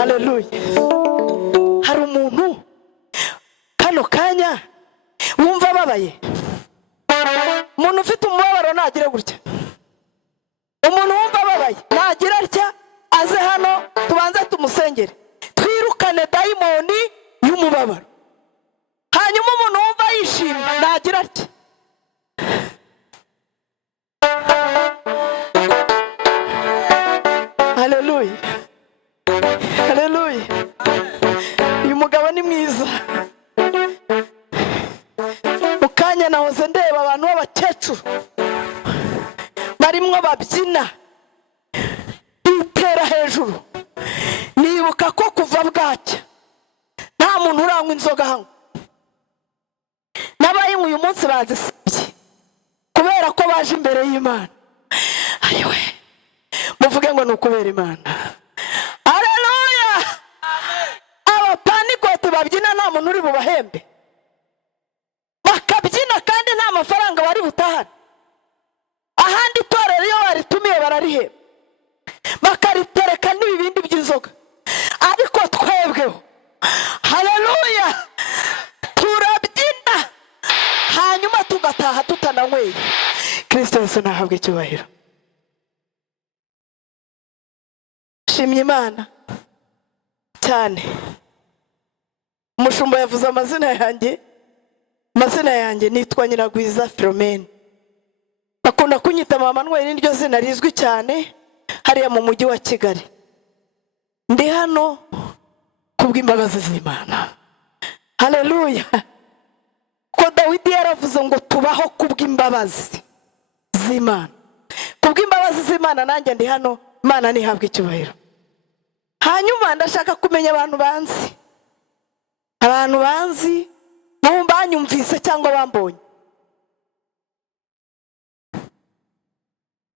Haleluya. Hari umuntu kano kanya wumva babaye, umuntu ufite umubabaro nagira gutya, umuntu wumva babaye nagira atya, aze hano tubanze tumusengere twirukane dayimoni y'umubabaro. Hanyuma umuntu wumva yishimye nagira atya. Haleluya. Haleluya. Uyu mugabo ni mwiza. Mukanya nahoze ndeba abantu b'abakecuru barimwo babyina bitera hejuru, nibuka ko kuva bwacya nta muntu uranywa inzoga hano. N'abayinywa uyu munsi bazisibye kubera ko baje imbere y'Imana. Ayiwe, muvuge ngo ni ukubera Imana. Haleluya. Abapanikote babyina nta muntu uri bubahembe, bakabyina kandi nta mafaranga bari butahane. Ahandi itorero iyo baritumiye barariheba bakaritereka n'ibibindi by'inzoga, ariko twebweho haleluya turabyina hanyuma tugataha tutananyweye. Kristo Yesu nahabwe icyubahiro. Shimye Imana cyane. Umushumba yavuze amazina yanjye nitwa Nyiragwiza Philomene. Bakunda kunyita Mama Manuel, niryo zina rizwi cyane hariya mu mujyi wa Kigali. Ndi hano kubw'imbabazi z'Imana. Haleluya. Ko Dawidi yaravuze ngo tubaho kubw'imbabazi z'Imana. Kubw'imbabazi z'Imana nanjye ndi hano, Imana nihabwe icyubahiro. Hanyuma ndashaka kumenya abantu banzi banyumvise cyangwa bambonye.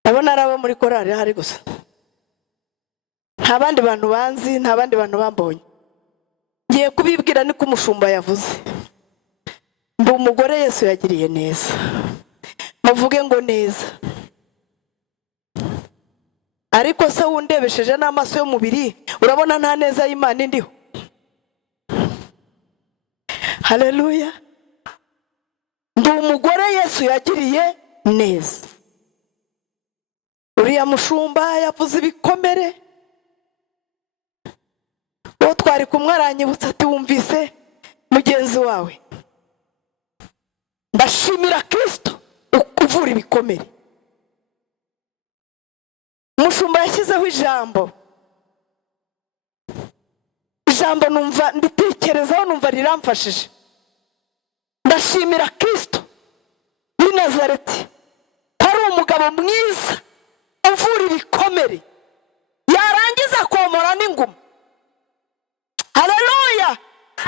Abona araba muri korari hari gusa, nta bandi bantu banzi, nta bandi bantu bambonye. Ngiye kubibwira niko umushumba yavuze. Ndi umugore Yesu yagiriye neza. Muvuge ngo neza. Ariko se wundebesheje n'amaso y'umubiri urabona nta neza y'Imana indiho. Haleluya. Ndi umugore Yesu yagiriye neza. Uriya mushumba yavuze ibikomere, uwo twari kumwe aranyibutsa ati wumvise mugenzi wawe. Ndashimira Kristo ukuvura ibikomere. Umushumba yashyizeho ijambo numva nditekerezaho, numva riramfashije. Ndashimira Kristo w'i Nazareti ari umugabo mwiza uvura ibikomere, yarangiza komora n'inguma. Haleluya.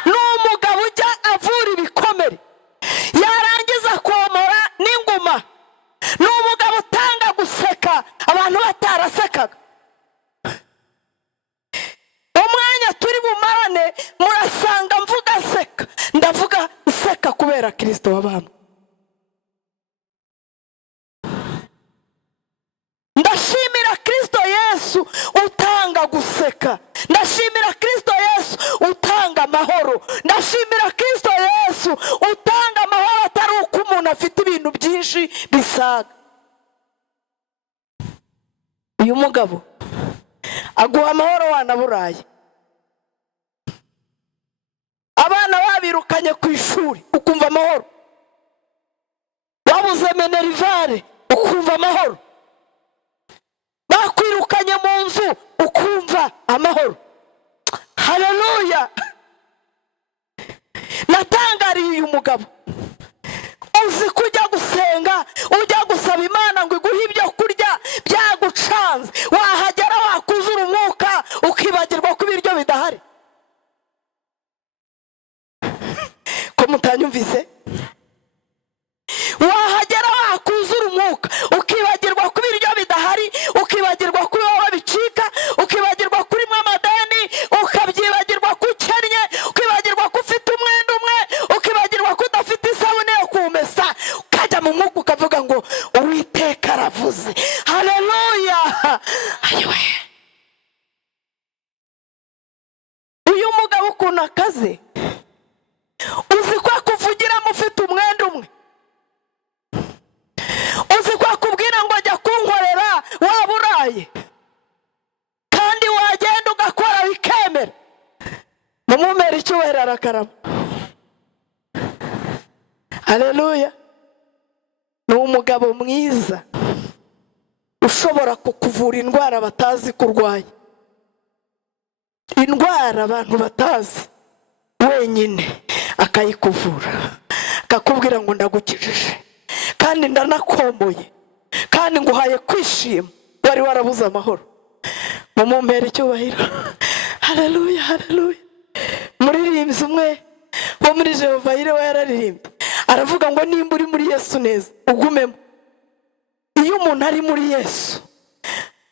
Ni umugabo ujya avura ibikomere yarangiza komora n'inguma. Ni umugabo utanga guseka abantu batarasekaga. Umwanya turi bumarane murasanga mvuga seka, ndavuga seka kubera Kristo wabambwe. Ndashimira Kristo Yesu utanga guseka. Ndashimira Kristo Yesu utanga amahoro. Ndashimira Kristo Yesu utanga amahoro atari uko umuntu afite ibintu byinshi bisaga. Uyu mugabo aguha amahoro wanaburaye. Abana babirukanye ku ishuri ukumva amahoro, wabuze minerivare ukumva amahoro, bakwirukanye mu nzu ukumva amahoro. Haleluya. Natangariye uyu mugabo uzi kujya gusenga, ujya gusaba Imana ngo iguhe ibyo kurya byagucanze, wahagera wakuzura umwuka ukibagirwa ko ibiryo bidahari. Ko mutanyumvise? Wahagera wakuzura umwuka ukibagirwa ko ibiryo bidahari, ukibagirwa ko wowe bicika, ukibagirwa kuri amadeni, ukabyibagirwa ko ukennye, ukibagirwa ko ufite umwenda umwe, ukibagirwa ko udafite isabune yo kumesa, ukajya mu mwuka ukavuga ngo Uwiteka aravuze. Haleluya. Ayiwe. ukuntu akaze, uzi ko akuvugira mufite umwenda umwe, uzi ko akubwira ngo ajya kunkorera waba uraye, kandi wagenda ugakora bikemera, mumumera icyubahiro arakarama. Haleluya. Ni umugabo mwiza ushobora kukuvura indwara batazi kurwaye, indwara abantu batazi, wenyine akayikuvura, akakubwira ngo ndagukijije kandi ndanakomboye kandi nguhaye kwishima, wari warabuze amahoro. Mumumpera icyubahiro. Haleluya, haleluya. Muririmbyi umwe wo muri Jehova Yire we yararirimbye aravuga ngo nimba uri muri Yesu neza ugumemo. Iyo umuntu ari muri Yesu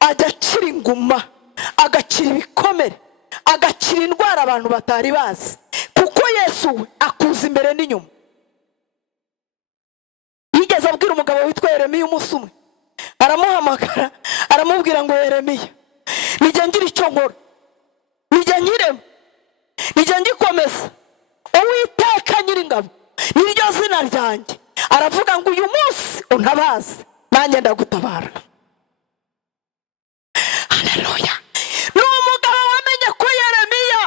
ajya akira inguma, agakira ibikomere, agakira indwara abantu batari bazi, kuko Yesu we akuza imbere n'inyuma. Yigeze abwira umugabo witwa Yeremiya umunsi umwe, aramuhamagara aramubwira ngo Yeremiya, nijya ngira icyo nkora, nijya nkirema, nijya ngikomeza, Uwiteka Nyiringabo niryo zina ryanjye. Aravuga ngo uyu munsi untabaze nanjye ndagutabara. Haleluya. Ni umugabo wamenye ko Yeremiya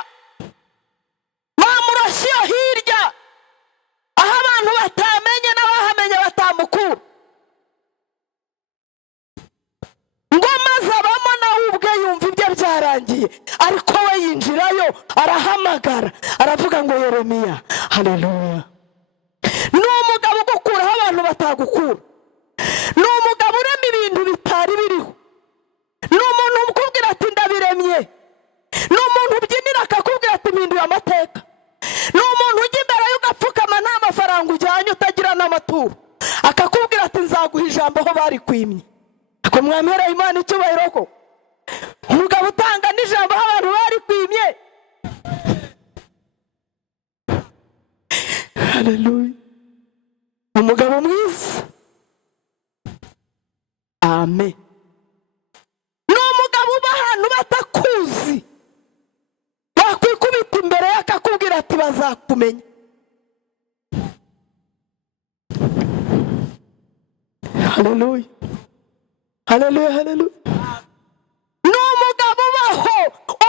bamurashye hirya, aho abantu batamenye n'abahamenye batamukura, ngo maze abamo nawe ubwe yumva ibyo byarangiye, ariko we yinjirayo arahamagara aravuga ngo Yeremiya. Haleluya. Ni umugabo ugukuraho abantu batagukura, ni umugabo urema ibintu bitari biriho, ni umuntu ukubwira ati ndabiremye, ni umuntu ubyinira akakubwira ati mpinduye amateka, ni umuntu ujya imbere y'ugapfukama nta mafaranga ujyanye utagira n'amaturo, akakubwira ati nzaguha ijambo aho bari kwimye. Ako mwamera Imana icyubahiro ko umugabo utanga n'ijambo aho abantu bari kwimye. Haleluya. Umugabo mwiza. Amen. Ni umugabo uba ahantu batakuzi, wakwikubita imbere akakubwira ati bazakumenya. Haleluya, haleluya, haleluya. Ni umugabo ubaho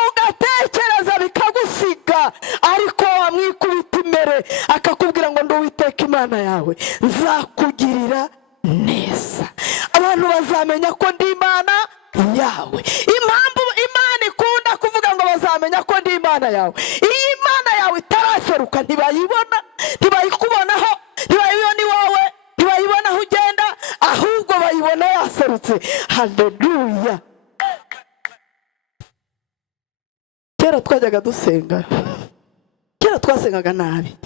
ugatekereza bikagusiga, ariko wamwikubita imbere akakubwira ngo ndi Uwiteka Imana yawe, nzakugirira neza. Abantu bazamenya ko ndi Imana yawe. Impamvu Imana ikunda kuvuga ngo bazamenya ko ndi Imana yawe, iyi Imana yawe itaraseruka ntibayibona, ntibayikubonaho, ntibayibona iwawe, ntibayibona aho ugenda, ahubwo bayibona yaserutse. Haleluya. Kera twajyaga dusenga, kera twasengaga nabi,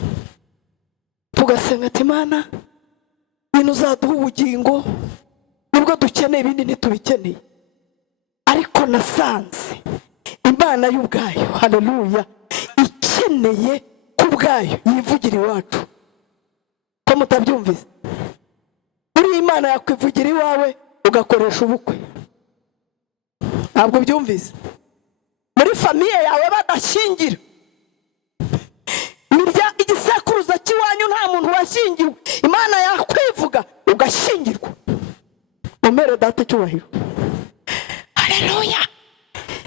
tugasenga ati Imana ibintu uzaduha ubugingo nibwo dukeneye, ibindi ntitubikeneye. Ariko nasanze Imana y'ubwayo, haleluya, ikeneye kubwayo yivugira iwacu. Ko mutabyumvise? Uri Imana yakwivugira iwawe ugakoresha ubukwe. Ntabwo byumvise? Muri famiye yawe badashingira, mirya igisekuruza cy'iwanyu nta muntu washingiwe, Imana yakwivuga ugashingirwa. Umere data cyubahiro. Haleluya.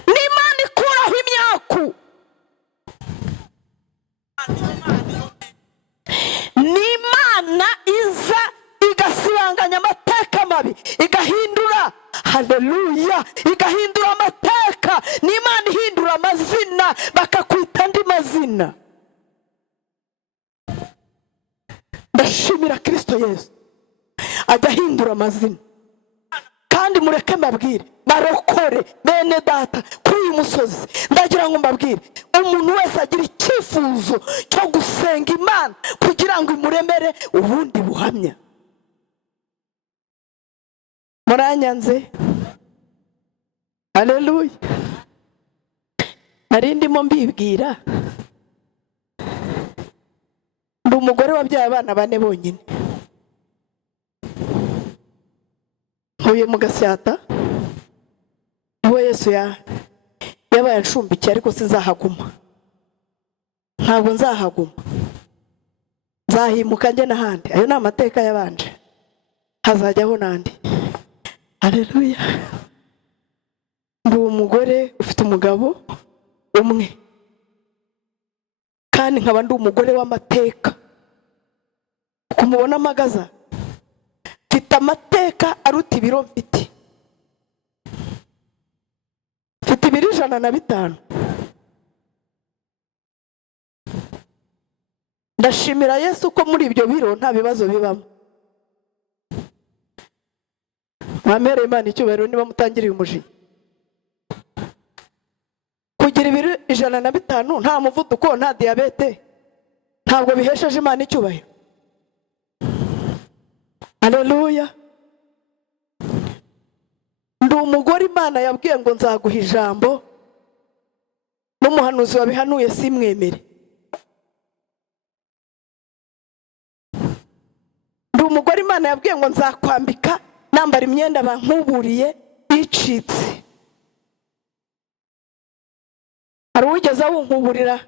Ni Imana ikuraho imyaku, ni Imana iza igasibanganya amateka mabi igahindura. Haleluya. Igahindura amateka. Ni Imana ihindura amazina bakakwita andi mazina. Ndashimira Kristo Yesu agahindura amazina. Kandi mureke mbabwire barokore bene data kuri uyu musozi, ndagira ngo mbabwire umuntu wese agira icyifuzo cyo gusenga Imana kugira ngo imuremere ubundi buhamya. Muranyanze? Haleluya. Narindimo mbibwira, ndi umugore wabyaye abana 4 bonyine, ntuye mu Gasyata, niho Yesu yabaye anshumbikiye, ariko sinzahaguma. ntabwo nzahaguma, nzahimuka njye n'ahandi. Ayo ni amateka yabanje, hazajyaho n'andi. Haleluya. Ndi umugore ufite umugabo umwe, kandi nkaba ndi umugore w'amateka. Kumubona amagaza, mfite amateka aruta ibiro mfite. Mfite ibiro 105. Ndashimira Yesu ko muri ibyo biro nta bibazo bibamo. Mwamere Imana icyubahiro niba mutangiriye umujinya. Kugira ibiro 105 nta muvuduko, nta diabete, ntabwo bihesheje Imana icyubahiro. Haleluya. Ndi umugore Imana yabwiye ngo nzaguha ijambo, n'umuhanuzi wabihanuye simwemere. Ndi umugore Imana yabwiye ngo nzakwambika nambara imyenda bankuburiye icitse. Hari uwigeze awunkuburira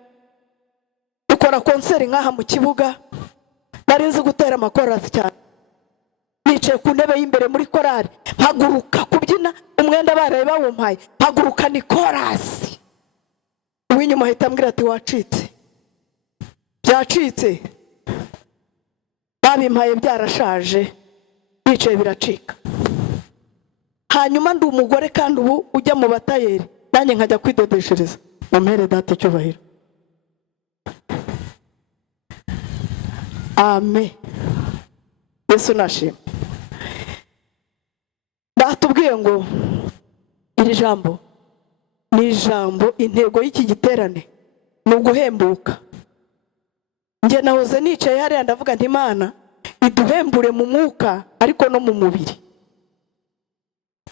dukora konseri nkaha mu kibuga, nari nzi gutera amakorasi cyane, nicaye ku ntebe y'imbere muri korari, mpaguruka kubyina, umwenda baraye bawumpaye, mpaguruka ni korasi. Uw'inyuma ahita ambwira ati wacitse. Byacitse, babimpaye byarashaje, bicaye biracika. Hanyuma ndi umugore kandi ubu ujya mu batayeri, nanjye nkajya kwidodeshereza. Mumpere data icyubahiro. Amen. Yesu nashimwe. Batubwiye ngo iri jambo ni ijambo, intego y'iki giterane ni uguhembuka. Nge nahoze nicaye hariya ndavuga nti Imana iduhembure mu mwuka ariko no mu mubiri,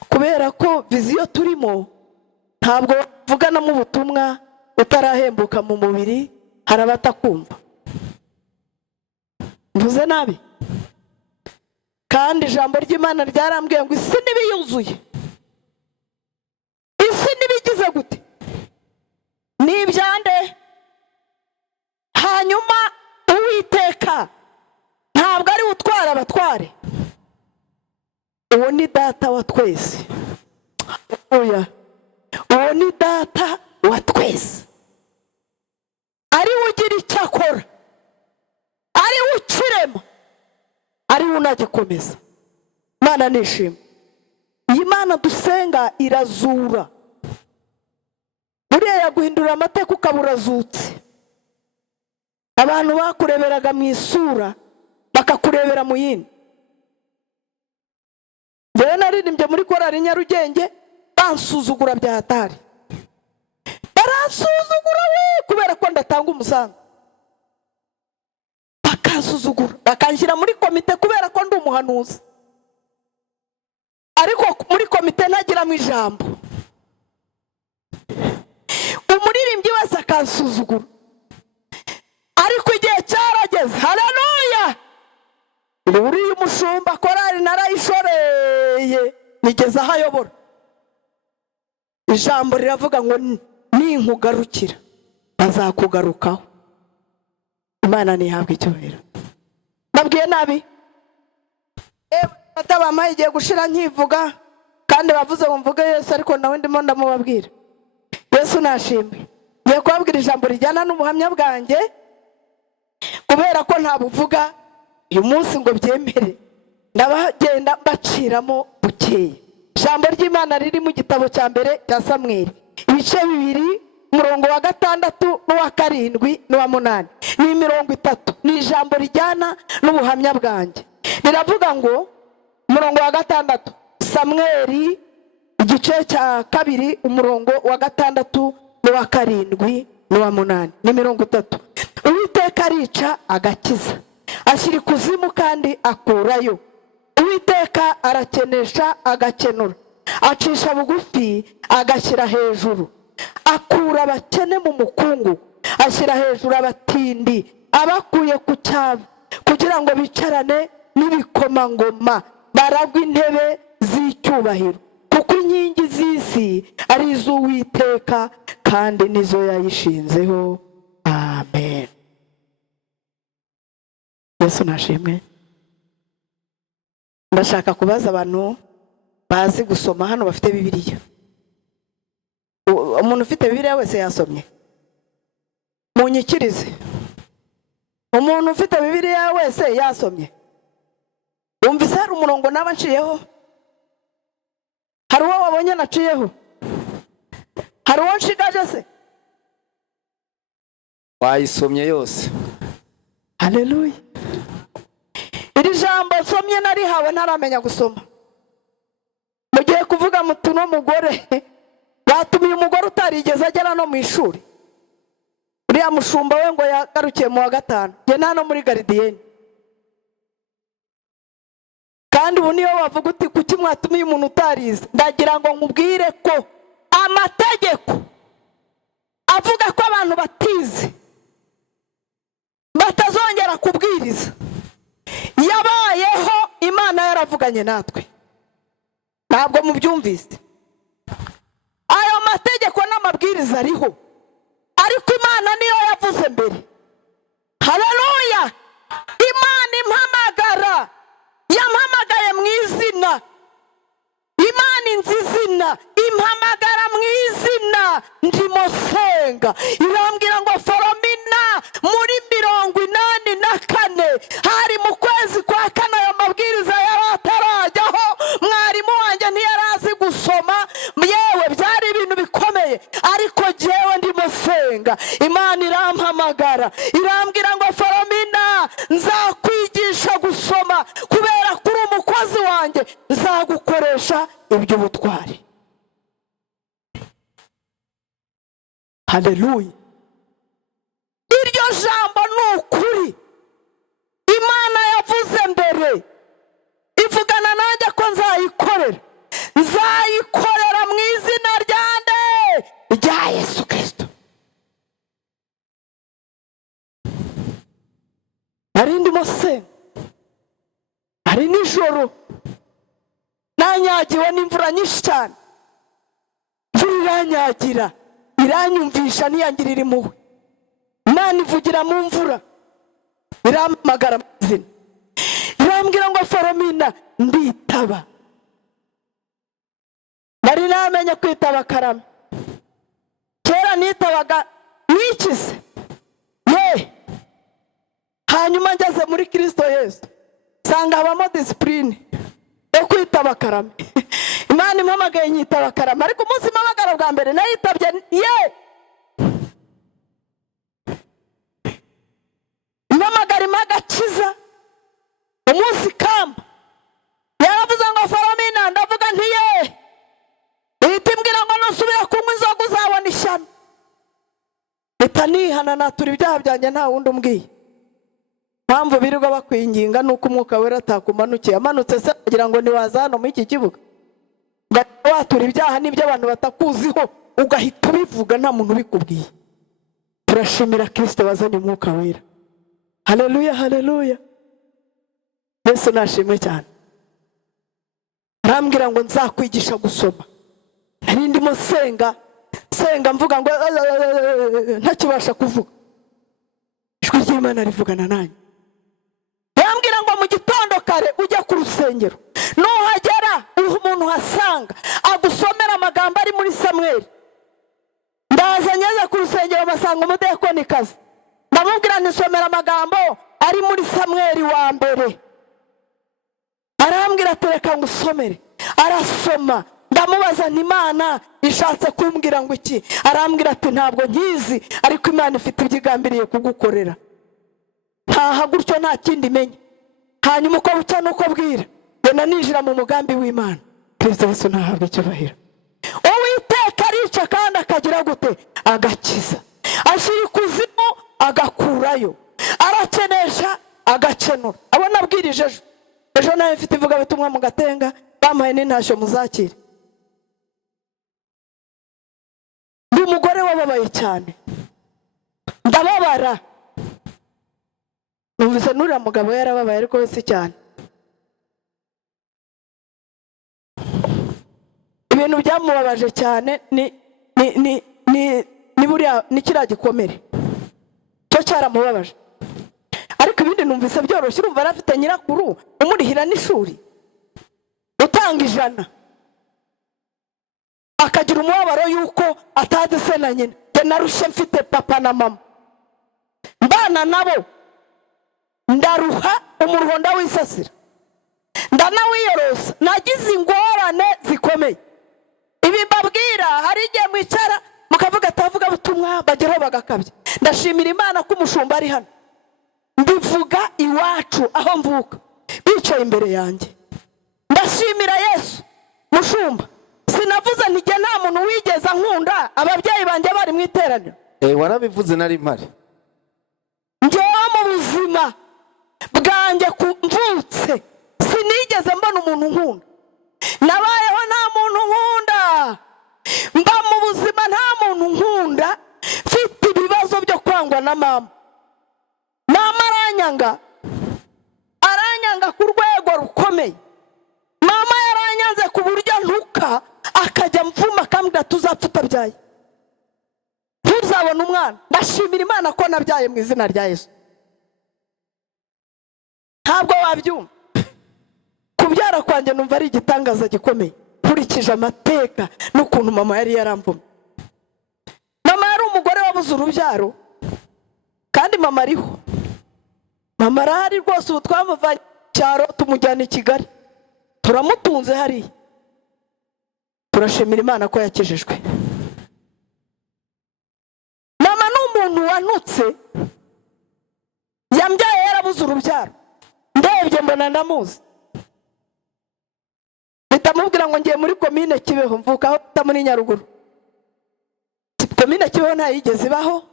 kubera ko viziyo turimo ntabwo vugana mu butumwa utarahembuka mu mubiri. Hari abatakumva, mvuze nabi. Kandi ijambo ry'Imana ryarambwiye ngo isi nibiyuzuye, isi nibigize gute, ni ibyande. Hanyuma Uwiteka ntabwo ari utwara abatware, uwo ni data wa twese. Oya, uwo ni data wa twese, ari ugira icyo akora, ari ukirema, ari unagikomeza. Imana nishimwe. Iyi Mana dusenga irazura. Buriya yaguhindurira amateka ukaba urazutse. Abantu bakureberaga mu isura bakakurebera mu yindi. Njyewe naririmbye muri korari Nyarugenge, bansuzugura bya hatari. Baransuzugura we kubera ko ndatanga umusanzu. Bakansuzugura, bakanshyira muri komite kubera ko ndi umuhanuzi. Ariko muri komite ntagira mu ijambo. Umuririmbyi wese akansuzugura. Ariko igihe cyarageze, haleluya, uriya umushumba korari narayishoreye nigeze aho ayobora. Ijambo riravuga ngo ninkugarukira bazakugarukaho. Imana nihabwe icyubahiro. Nabwiye nabi, batabamaye igiye gushira nkivuga, kandi bavuze ngo mvuge Yesu, ariko nawe ndimo ndamubabwira. Yesu nashimwe. Ngiye kubabwira ijambo rijyana n'ubuhamya bwanjye, kubera ko ntabuvuga uyu munsi ngo byemere, ndabagenda mbaciramo bukeya. Ijambo ry'Imana riri mu gitabo cya mbere cya Samweli, ibice 2, umurongo wa 6 n'uwa 7 n'uwa 8, ni 30. Ni ijambo rijyana n'ubuhamya bwanjye. Riravuga ngo umurongo wa 6, Samweli igice cya 2 umurongo wa 6 n'uwa 7 n'uwa 8, ni 30. Uwiteka arica agakiza, ashyira ikuzimu kandi akurayo. Uwiteka arakenesha agakenura, acisha bugufi agashyira hejuru. Akura abakene mu mukungu, ashyira hejuru abatindi, abakuye ku cyavu, kugira ngo bicarane n'ibikomangoma, baragwa intebe z'icyubahiro. Kuko inkingi z'isi ari iz'Uwiteka, kandi nizo yayishinzeho. Amen. amen. Yesu nashimwe. Ndashaka kubaza abantu bazi gusoma hano bafite Bibiliya. Umuntu ufite Bibiliya wese yasomye? Munyikirize. Umuntu ufite Bibiliya wese yasomye? Umvise hari umurongo nabanciyeho? Hari uwo wabonye naciyeho? Hari uwo nshigaje se? Wayisomye yose. Haleluya. Iri jambo nsomye narihawe ntaramenya gusoma. Mugiye kuvuga mutu no mugore batumiye umugore utarigeze agera no mu ishuri. Uriya mushumba we ngo yagarukiye mu wa gatanu, je nano muri garidiyeni. Kandi ubu niyo bavuga uti kuki mwatumiye umuntu utarize? Ndagira ngo nkubwire ko amategeko avuga ko abantu batize batazongera kubwiriza yabayeho. Imana yaravuganye natwe, ntabwo mubyumvise. Ayo mategeko n'amabwiriza ariho, ariko Imana niyo yavuze mbere. Haleluya. Imana impamagara, yampamagaye mu izina. Imana inzizina impamagara mu izina, ndimo senga. Irambwira ngo Foromina muri 84 hari mu kwezi kwa kane ayo mabwiriza yaratarajyaho. Mwarimu wanjye ntiyarazi gusoma, yewe byari ibintu bikomeye, ariko jewe ndimo senga. Imana irampamagara irambwira ngo Foromina nzakwigisha gusoma, kubera kuri umukozi wanjye nzagukoresha iby'ubutwari. Haleluya. Iryo jambo ni ukuri. Imana yavuze mbere, ivugana nanjye ko nzayikorera. Nzayikorera mu izina ryande rya Yesu Kristo. Narindi mose, ari nijoro nanyagiwe n'imvura nyinshi cyane. Imvura iranyagira, iranyumvisha ntiyangirira impuhwe. Imana ivugira mu mvura, irampamagara mu izina. Irambwira ngo Foromina nditaba. Nari namenye kwitaba karame. Kera nitabaga nikize. Hanyuma ngeze muri Kristo Yesu, sanga habamo discipline yo kwitaba karame. Imana impamagaye nyitaba karame, ariko umunsi mpamagara bwa mbere nayitabye impamagara impagakiza. Umunsi kamba yaravuze ngo Foromina, ndavuga nti ihita imbwira ngo nusubira kunywa inzoga uzabona ishyano. Mpita nihana natura ibyaha byanjye nta wundi umbwiye. Mpamvu birirwa bakwinginga nuko umwuka wera atakumanukiye. Amanutse se agira ngo niwaza hano muri iki kibuga watura ibyaha n'ibyo abantu batakuziho ugahita ubivuga nta muntu ubikubwiye. Turashimira Kristo wazanye umwuka wera. Haleluya, haleluya. Yesu nashimwe cyane. Arambwira ngo nzakwigisha gusoma. Nari ndimo senga mvuga ngo ntakibasha kuvuga. Ijwi ry'Imana rivugana nanjye. Arambwira ngo mu gitondo kare ujya ku rusengero, nuhagera umuntu hasanga agusomera amagambo ari muri Samweli. Ndaza ngeze ku rusengero basanga umudekonikazi. Ndamubwira nisomera amagambo ari muri Samweli wa mbere. Arambwira tereka ngusomere. Arasoma. Ndamubaza nti Imana ishatse kumbwira ngo iki? Arambwira ati ntabwo nkizi, ariko Imana ifite ibyigambiriye kugukorera. Ntaha gutyo nta kindi menye. Hanyuma uko bucya nuko bwira, bena ninjira mu mugambi w'Imana. Kristo Yesu nahabwe icyubahiro. Uwiteka arica kandi akagira gute? Agakiza. Ashira ikuzimu agakurayo, arakenesha agakenura. Abo nabwirije ejo nawe mfite ivuga bitumwa mu Gatenga, bampaye n'intashyo muzakire. Ndi umugore wababaye cyane, ndababara. Numvise nuriya mugabo yarababaye ariko we si cyane. Ibintu byamubabaje cyane ni buriya ni kiriya gikomere. Cyo cyaramubabaje, ariko ibindi numvise byoroshye. Urumva arafite nyirakuru umurihira n'ishuri, utanga 100, akagira umubabaro yuko atazi se na nyina. Njye narushe mfite papa na mama, mbana nabo, ndaruha umuruho ndawisasira, ndanawiyorosa, nagize ingorane zikomeye. Ibi mbabwira hari igihe mwicara mukavuga atavuga butumwa bageraho bagakabya. Ndashimira Imana ko umushumba ari hano, mbivuga iwacu aho mvuka bicaye imbere yanjye. Ndashimira Yesu. Mushumba, sinavuze ntige nta muntu wigeze nkunda, ababyeyi banjye bari mu iteraniro. Warabivuze nari mpari. Njyewe mu buzima bwanjye mvutse sinigeze mbona umuntu nkunda, nabayeho nta muntu nkunda, mba mu buzima nta muntu nkunda, mfite ibibazo byo kwangwa na mama. Mama aranyanga ku rwego rukomeye. Mama yaranyanze ku buryo ntuka, akajya mvuma akambwira tuzapfa utabyaye, ntuzabona umwana. Ndashimira Imana ko nabyaye mu izina rya Yesu. Ntabwo wabyumva, kubyara kwanjye numva ari igitangaza gikomeye nkurikije amateka n'ukuntu mama yari yaramvumye. Mama yari umugore wabuze urubyaro, kandi mama ariho. Mama arahari rwose, ubu twamuvanye cyaro tumujyana i Kigali, turamutunze hariya. Turashimira Imana ko yakijijwe. Mama ni umuntu wanutse, yambyaye yarabuze urubyaro, ndebye mbona ndamuzi. Bitamubwira ngo ngiye muri komine Kibeho, mvuka aho muri Nyaruguru. Komine Kibeho ntayigeze ibaho,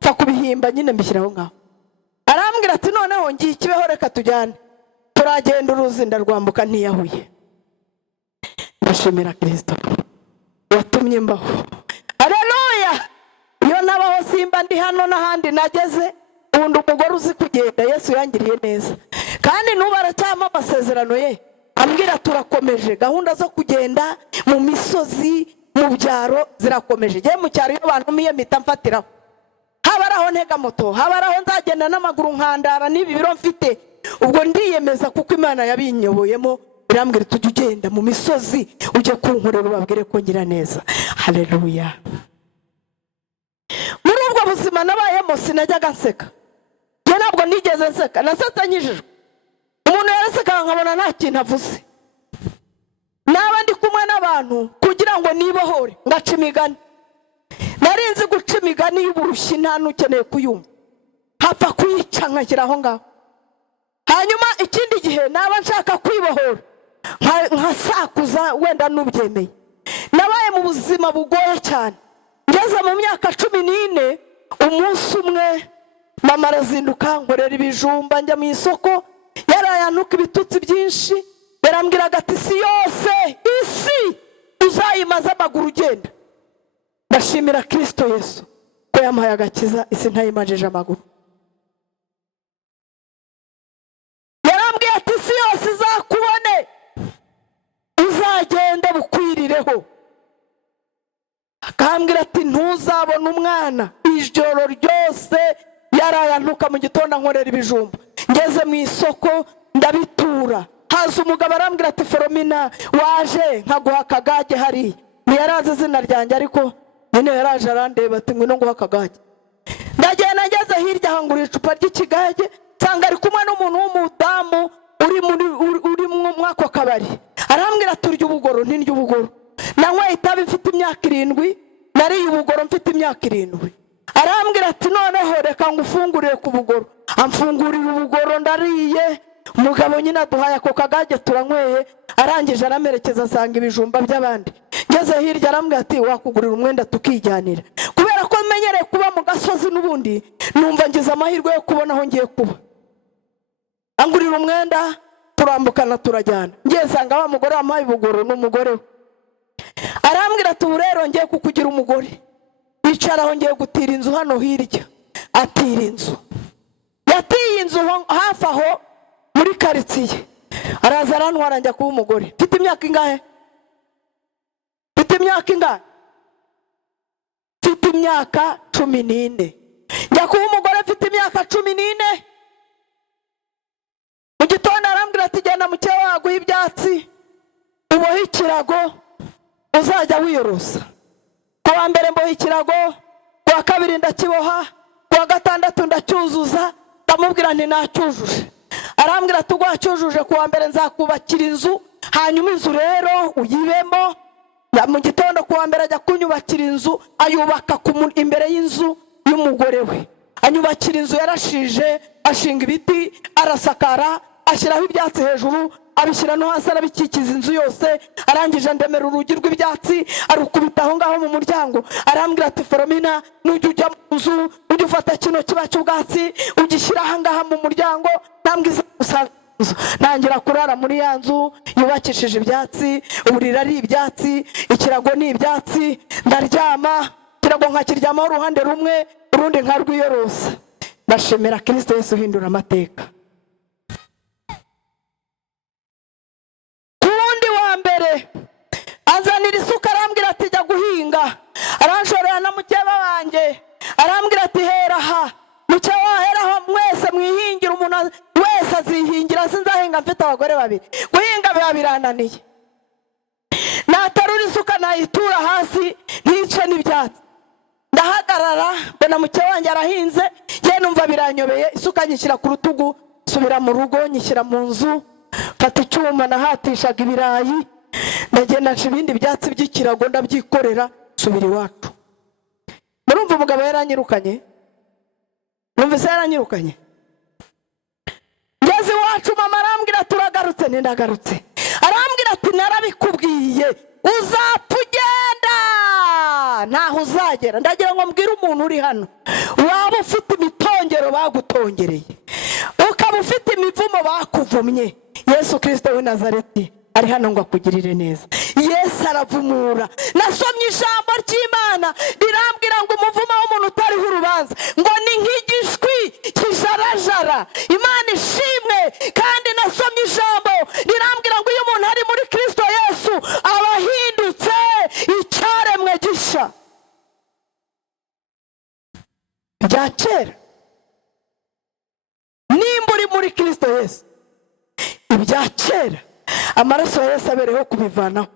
pfa kubihimba nyine mbishyiraho ngaho. Arambwira ati noneho ngiye Kibeho, reka tujyane. Turagenda uruzinda rwambuka ntiyahuye. Ndashimira Kristo watumye mbaho. Haleluya! Iyo nabaho simba ndi hano n'ahandi nageze, ubundi umugore uzi kugenda Yesu yangiriye neza. Kandi nuba aracyama amasezerano ye, ambwira turakomeje. Gahunda zo kugenda mu misozi mu byaro zirakomeje. Ngiye mu cyaro iyo abantu miye mpita mfatiraho, habaraho ntega moto, habaraho nzagenda n'amaguru nkandara n'ibi biro mfite. Ubwo ndiyemeza kuko Imana yabinyoboyemo, irambwira tujye ugenda mu misozi ujye kunkorera ubabwire ko ngira neza. Haleluya! Muri ubwo buzima nabayemo sinajyaga nseka. Njye ntabwo nigeze nseka, nasetse nyijijwe. Umuntu yaraseka nkabona nta kintu avuze. Naba ndi kumwe n'abantu kugira ngo nibohore ngaca imigani. Narinzi guca imigani y'uburushyi nta nukeneye kuyumva, hapfa kuyica nkashyira aho ngaho. Hanyuma ikindi gihe naba nshaka kwibohora nkasakuza wenda nubyemeye. Nabaye mu buzima bugoye cyane. Ngeze mu myaka 14, umunsi umwe mama arazinduka nkorera ibijumba, njya mu isoko, yarayantuka ibitutsi byinshi. Yarambwiraga ati si yose isi uzayimaze amaguru ugenda. Ndashimira Kristo Yesu ko yampaye agakiza, isi ntayimajije amaguru. Yarambwiye ati si yose izakubone, uzagenda bukwirireho. Akambwira ati ntuzabona umwana. Ijoro ryose yarayantuka, mu gitondo nkorera ibijumba. Ngeze mu isoko ndabitura, haza umugabo arambwira ati Foromina waje nkaguha akagage hari. Ntiyarazi izina ryanjye ariko nyine yaraje arandeba ati ngwino nguha akagage. Ndagenda ngeze hirya hangurira icupa ry'ikigage, nsanga ari kumwe n'umuntu w'umudamu uri mu mwako kabari. Arambwira turya ubugoro, nindya ubugoro. Nanywa itabi mfite imyaka 7, nariye ubugoro mfite imyaka 7. Arambwira ati noneho reka ngufungurire ku bugoro. Amfungurira ubugoro ndariye. Umugabo nyine aduhaye ako kagage turanyweye, arangije aramerekeza asanga ibijumba by'abandi. Ngeze hirya arambwira ati wakugurira umwenda tukijyanira. Kubera ko menyereye kuba mu gasozi n'ubundi numva ngize amahirwe yo kubona aho ngiye kuba. Angurira umwenda turambukana turajyana. Ngeze anga wa mugore wampaye ubugoro n'umugore we. Arambwira ati rero ngiye kukugira umugore, bicara aho ngiye gutira inzu hano hirya. Atira inzu, yatiye inzu hafi aho muri karitsiye. Araza arantwara njya kuba umugore. Mfite imyaka ingahe? Mfite imyaka ingahe? Mfite imyaka 14. Njya kuba umugore mfite imyaka 14. Mu gitondo arambwira ati genda mu cyawa waguha ibyatsi ubohe ikirago uzajya wiyorosa. Kuwa mbere mbohe ikirago, kuwa kabiri ndakiboha, kuwa gatandatu ndacyuzuza. Ndamubwira nti nacyujuje. Arambwira ati ugwacyujuje kuwa mbere nzakubakira inzu, hanyuma inzu rero uyibemo. Mu gitondo kuwa mbere ajya kunyubakira inzu, ayubaka imbere y'inzu y'umugore we. Anyubakira inzu yarashije, ashinga ibiti, arasakara, ashyiraho ibyatsi hejuru, abishyira no hasi arabikikiza inzu yose. Arangije ndemera urugi rw'ibyatsi, arukubita aho ngaho mu muryango. Arambwira ati Foromina, nujya ujya mu nzu, ujya ufata kino kiba cy'ubwatsi ugishyira aha ngaha mu muryango, nambwiza usanga nangira kurara muri ya nzu yubakishije ibyatsi. Uburiri ari ibyatsi, ikirago ni ibyatsi. Ndaryama, ikirago nkakiryamaho uruhande rumwe, urundi nkarwiyorosa. Ndashimira Kristo Yesu uhindura amateka. Kuwundi wa mbere anzanira isuka, arambwira ati jya guhinga. Aranshorera na mukeba wanjye, arambwira ati hera aha, mukeba hera aho mwese mwihingira. Umuntu wese azihingira, sinzahinga mfite abagore babiri. Guhinga biba birananiye. Naterura isuka nayitura hasi, ntice n'ibyatsi. Ndahagarara, mbona mukeba wanjye arahinze, ye numva biranyobeye. Isuka nyishyira ku rutugu, subira mu rugo, nyishyira mu nzu. Fata icyuma nahatishaga ibirayi, ndagenda nca ibindi byatsi by'ikirago ndabyikorera, subira iwacu. Murumva umugabo yaranyirukanye? Numvise yaranyirukanye. Ngeze iwacu mama arambwira turagarutse. Ndagarutse. Arambwira ati narabikubwiye uzapfa ugenda ntaho uzagera. Ndagira ngo mbwire umuntu uri hano, waba ufite imitongero bagutongereye, ukaba ufite imivumo bakuvumye, Yesu Kristo w'i Nazareti ari hano ngo akugirire neza. Yesu aravumura. Nasomye ijambo ry'Imana rirambwira ngo umuvumo w'umuntu utariho urubanza ngo ni nk'igishwi kijarajara. Imana ishimwe. Kandi nasomye ijambo rirambwira ngo iyo umuntu ari muri Kristo Yesu aba ahindutse icyaremwe gisha. Bya kera nimba uri muri Kristo Yesu, ibya kera amaraso ya Yesu abereho kubivanaho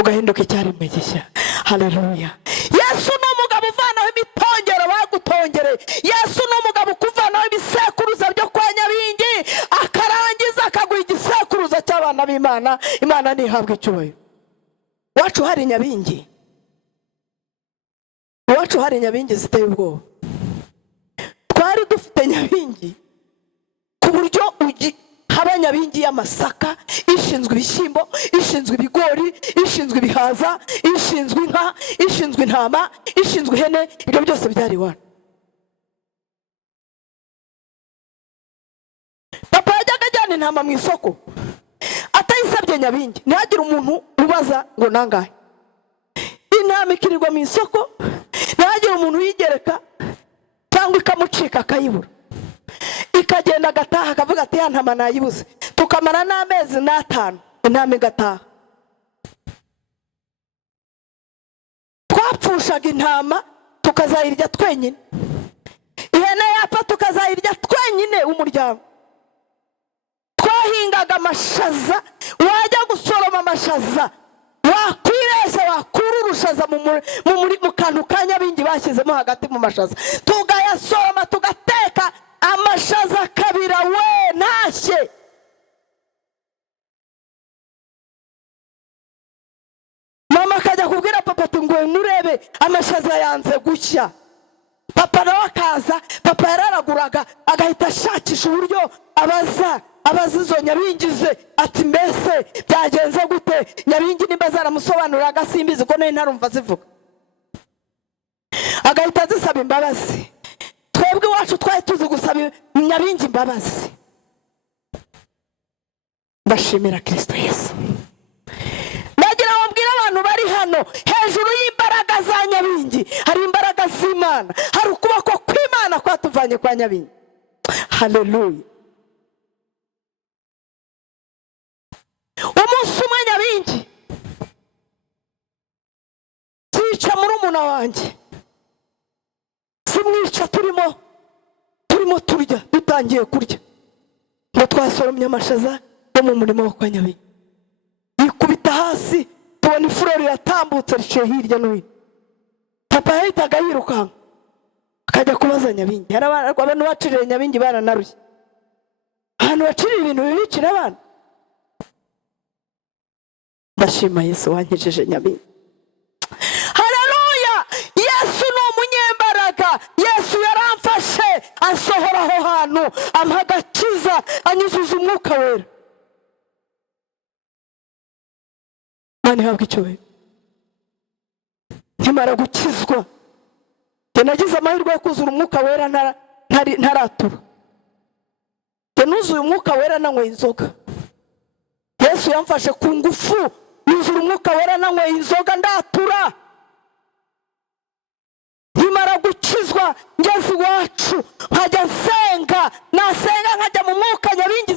ugahinduka icyaremwe gishya. Haleluya. Yesu ni umugabo uvanaho imitongero bagutongereye. Yesu ni umugabo ukuvanaho ibisekuruza byo kwa Nyabingi, akarangiza akaguha igisekuruza cy'abana b'Imana. Imana nihabwa icyubahiro. Wacu hari Nyabingi, wacu hari Nyabingi ziteye ubwoba. Twari dufite Nyabingi ku buryo haba Nyabingi y'amasaka, ishinzwe ibishyimbo, ishinzwe ibigori, ishinzwe ibihaza, ishinzwe inka, ishinzwe intama, ishinzwe ihene. Ibyo byose byari iwacu. Papa yajyaga ajyana intama mu isoko, atayisabye Nyabingi. Ntihagire umuntu ubaza ngo nangahe. Intama ikirirwa mu isoko, ntihagire umuntu uyigereka cyangwa ikamucika akayibura. Ikagenda agataha akavuga ati ya ntama nayibuze. Tukamara n'amezi 5 intama igataha. Twapfushaga intama tukazayirya twenyine, ihene yapfa tukazayirya twenyine umuryango. Twahingaga amashaza, wajya gusoroma amashaza wakwirese wakura urushaza mu kantu ka Nyabingi bashyizemo hagati mu mashaza, tugayasoroma tugateka amashaza kabira we ntashye. Mama akajya kubwira papa ati ngo nurebe amashaza yanze gushya. Papa nawe akaza, papa yararaguraga agahita ashakisha uburyo abaza izo Nyabingize ati mbese byagenze gute. Nyabingi nimba zaramusobanuriraga simbizi ko nayo ntarumva zivuga, agahita zisaba imbabazi. Twebwe wacu twari tuzi gusaba Nyabingi imbabazi. Ndashimira Kristo Yesu. Nagira ngo mbwire abantu bari hano, hejuru y'imbaraga za Nyabingi hari imbaraga z'Imana, hari ukuboko kw'Imana kwatuvanye kwa Nyabingi. Haleluya. Umunsi umwe Nyabingi zica muri umuna wanjye, simwica turimo turimo turya, dutangiye kurya ngo twasoromye amashaza yo mu murima wo kwa Nyabingi. Yikubita hasi, tubona ifurori yatambutse riciye hirya no hino. Papa yahitaga yirukanka akajya kubaza Nyabingi. Abantu baciriye Nyabingi baranarushye. Abantu baciriye ibintu bibicira abana. Ndashima Yesu wankijije Nyabingi. Haleluya! Yesu ni umunyembaraga. Yesu yaramfashe ansohora aho hantu, ampa agakiza, anyuzuza umwuka wera. Mani habwa icyubahiro. Nkimara gukizwa, nagize amahirwe yo kuzura umwuka wera ntaratura. Nuzuye umwuka wera nanyweye inzoga. Yesu yamfashe ku ngufu, nuzura umwuka wera nanyweye inzoga ndatura. Nkimara gukizwa ngeze iwacu nkajya nsenga, nasenga nkajya mu mwuka, Nyabingi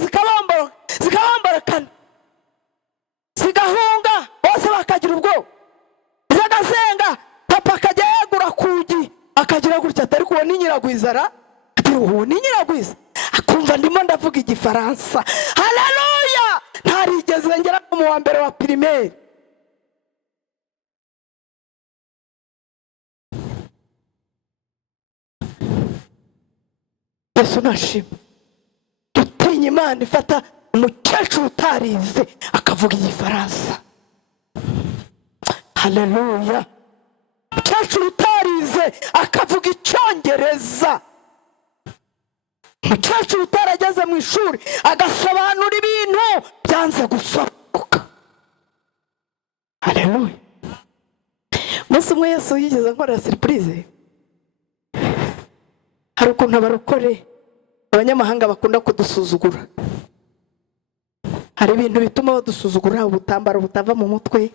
zikabomborekana, zigahunga, bose bakagira ubwoba. Zagasenga, papa akajya yegura kugi, akagira gutya atari kuba Ninjiragwizara, ati ubu Ninjiragwiza, akumva ndimo ndavuga igifaransa. Haleluya! Ntarigeze ngera mu wa mbere wa primaire. Yesu nashima. Dutinya Imana ifata umukecuru utarize akavuga igifaransa. Haleluya! Umukecuru utarize akavuga icyongereza. Umukecuru utarageze mu ishuri agasobanura ibintu byanze gusohoka. Haleluya! Umunsi umwe Yesu yigeze nkorera surprise. Hari ukuntu abarokore, abanyamahanga bakunda kudusuzugura. Hari ibintu bituma badusuzugura, ubutambaro butava mu mutwe,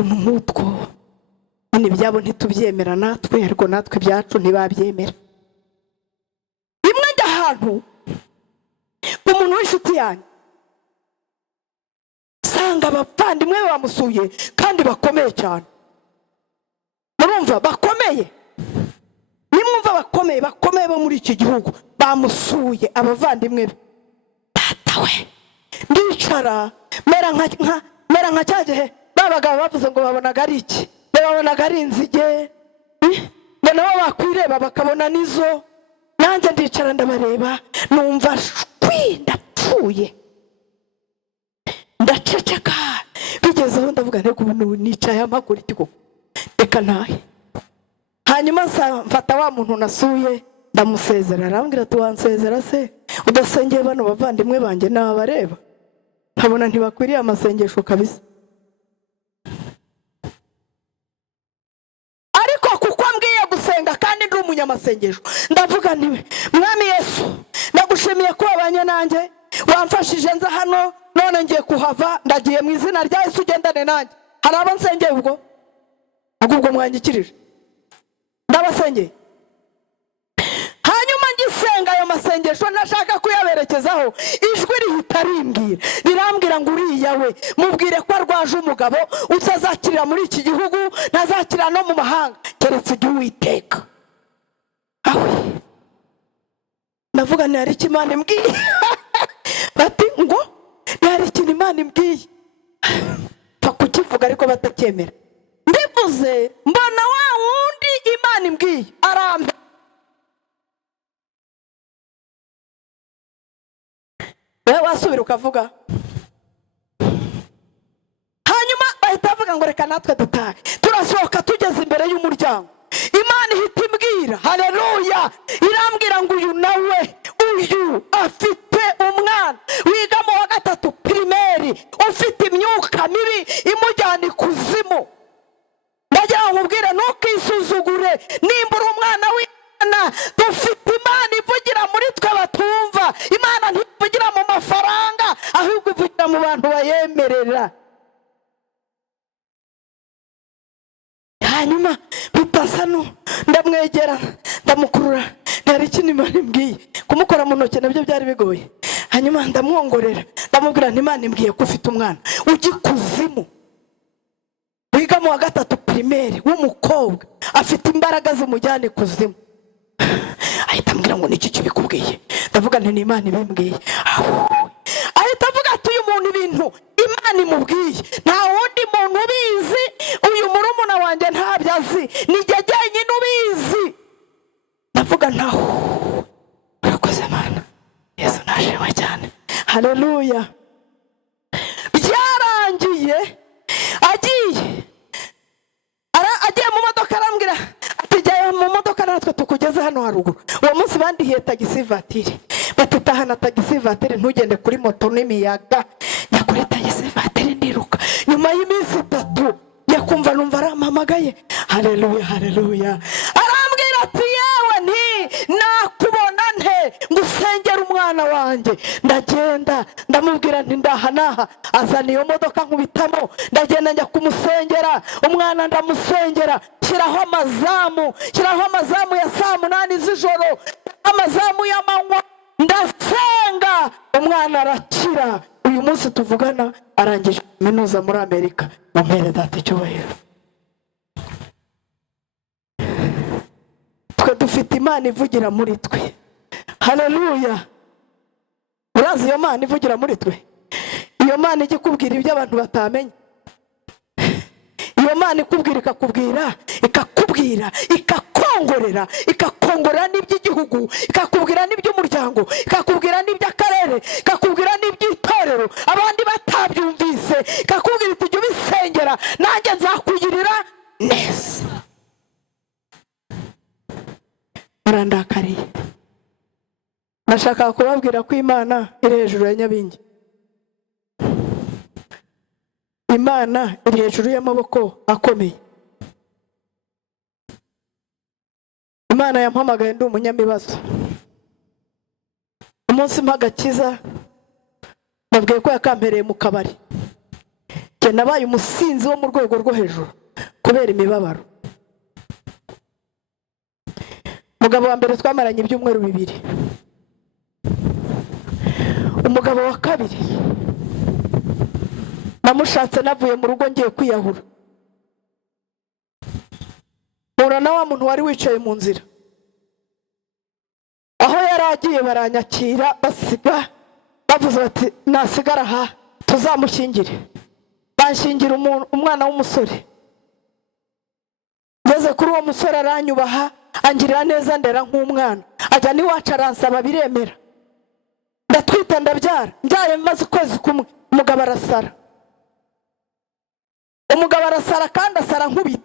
umutwo nyine byabo ntitubyemera natwe, ariko natwe byacu ntibabyemera. Rimwe njya ahantu umuntu w'inshuti yanjye, sanga abavandimwe bamusuye kandi bakomeye cyane. Murumva bakomeye? Nimwumva bakomeye bo muri iki gihugu bamusuye, abavandimwe be. Data we, ndicara mera nka cyagihe babaga bavuze ngo babonaga ari iki, babonaga ari inzige, ngo nabo bakwireba bakabona nizo. Nanjye ndicara ndabareba, numva shwi ndapfuye, ndaceceka. Bigezeho ndavuga nteko ubu nicaye amakuru iki koko, reka ntahe. Hanyuma mfata wa muntu nasuye ndamusezera, arambwira ati wansezera se udasengeye bano bavandimwe banjye n'abareba? Nkabona ntibakwiriye amasengesho kabisa. Ariko kuko mbwiye gusenga kandi ndi umunyamasengesho, ndavuga nti Mwami Yesu, nagushimiye ko wabanye nanjye, wamfashije nza hano, none ngiye kuhava, ndagiye mu izina rya Yesu, ugendane nanjye. Hari abo nsengeye ubwo mwanyikirije, ndabasengeye. Hanyuma ngisenga ayo masengesho nashaka kuyaberekezaho, ijwi rihita rirambwira ngo uriya we mubwire ko arwaje umugabo utazakirira muri iki gihugu, ntazakirira no mu mahanga keretse igihe Uwiteka. Awe ndavuga ni hari icyo Imana imbwiye. Bati ngo ni hari ikintu Imana imbwiye, pfa kukivuga ariko batacyemera. Ndivuze mbona wa wundi Imana imbwiye arambe. Wewe wasubira ukavuga. Hanyuma bahita bavuga ngo reka natwe dutahe. Turasohoka tugeze imbere y'umuryango, Imana ihita imbwira, haleluya, irambwira ngo uyu nawe, uyu afite umwana wiga mu wa 3 primaire, ufite imyuka mibi imujyana ikuzimu. Ndagira ngo ubwire ntukisuzugure, nimba uri umwana w'Imana. Dufite Imana ivugira muri twe batumva. Imana ntivugira mu mafaranga, ahubwo ivugira mu bantu bayemerera. Hanyuma bitasano ndamwegera, ndamukurura, ntari ikintu Imana imbwiye. Kumukora mu ntoki nabyo byari bigoye. Hanyuma ndamwongorera, ndamubwira nti Imana imbwiye ko ufite umwana ugikuzimu, wiga mu wa 3 primaire, w'umukobwa, afite imbaraga zimujyana ikuzimu. ahita ambwira ngo niki kibikubwiye. Ndavuga nti ni Imana ibimbwiye. Ahita avuga ati uyu muntu ibintu Imana imubwiye nta wundi muntu ubizi, uyu murumuna wanjye ntabyo azi, nijye jyenyine ubizi. Ndavuga ntaho urakoze Mana, Yesu nashimwe cyane. Haleluya. Byarangiye agiye mu modoka arambwira ati jya mu modoka natwe tukugeze hano haruguru. Uwo munsi bandihiye tagisi vatiri, batutahana tagisi vatiri ntugende kuri moto n'imiyaga, njya kuri tagisi vatiri ndiruka. Nyuma y'iminsi 3 yakumva numva arampamagaye. Haleluya, haleluya. Arambwira ati yewe nti nakubona nte ngusengera umwana wanjye. Ndagenda ndamubwira nti ndahanaha, azana iyo modoka nkubitamo, ndagenda njya kumusengera umwana, ndamusengera shyiraho amazamu ya saa 8 z'ijoro, amazamu y'amanywa, ndasenga umwana arakira. Uyu munsi tuvugana arangije kaminuza muri Amerika. Mumpere data icyubahiro. Twe dufite Imana ivugira muri twe. Haleluya. Urazi iyo Mana ivugira muri twe? Iyo Mana igikubwira ibyo abantu batamenye. Iyo Mana ikubwira ikakubwira ikakongorera n'iby'igihugu, ikakubwira n'iby'umuryango, ikakubwira n'iby'akarere, ikakubwira n'iby'itorero abandi batabyumvise, ikakubwira iti jya ubisengera nanjye nzakugirira neza. Murandakariye. Nashaka kubabwira ko Imana iri hejuru ya Nyabingi. Imana iri hejuru y'amaboko akomeye. Imana yampamagaye ndi umunyamibazo. Umunsi mpagakiza nabwiye ko yakampereye mu kabari. Njye nabaye umusinzi wo mu rwego rwo hejuru kubera imibabaro. Umugabo wa mbere twamaranye ibyumweru 2. Umugabo wa kabiri namushatse navuye mu rugo ngiye kwiyahura. Ura na wa muntu wari wicaye mu nzira. Aho yaragiye baranyakira basiga bavuze bati nasigara aha tuzamushyingire. Banshingira umwana w'umusore. Ngeze kuri uwo musore aranyubaha, angirira neza, ndera nk'umwana. Ajya n'iwacu aransaba biremera. Ndatwita ndabyara. Mbyaye maze ukwezi kumwe umugabo arasara. Umugabo arasara kandi asara nk'ubita.